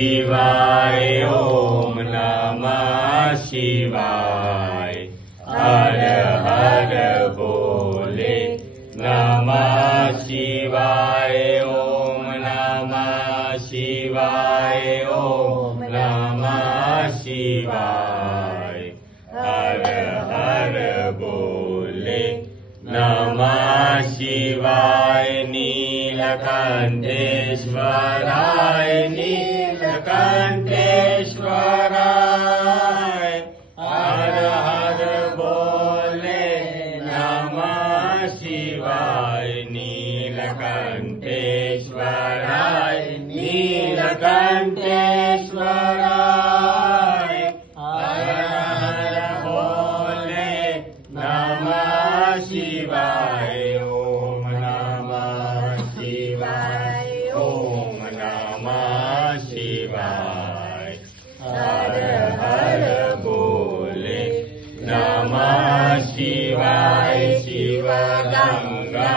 शिवाय ओम नमः शिवाय। हर हर बोले नमः शिवाय ओम नमः शिवाय ओम नमः शिवाय। हर हर बोले नमः शिवाय। नीलकंठेश्वराय नीलकंठेश्वराय। हर हर बोले नमः शिवाय। नीलकंठेश्वराय नीलकंठेश्वराय। हर हर बोले नमः शिवाय। ओम नमः शिवाय ओम नमः शिवाय। हर हर बोले नमः शिवाय। शिव गंगा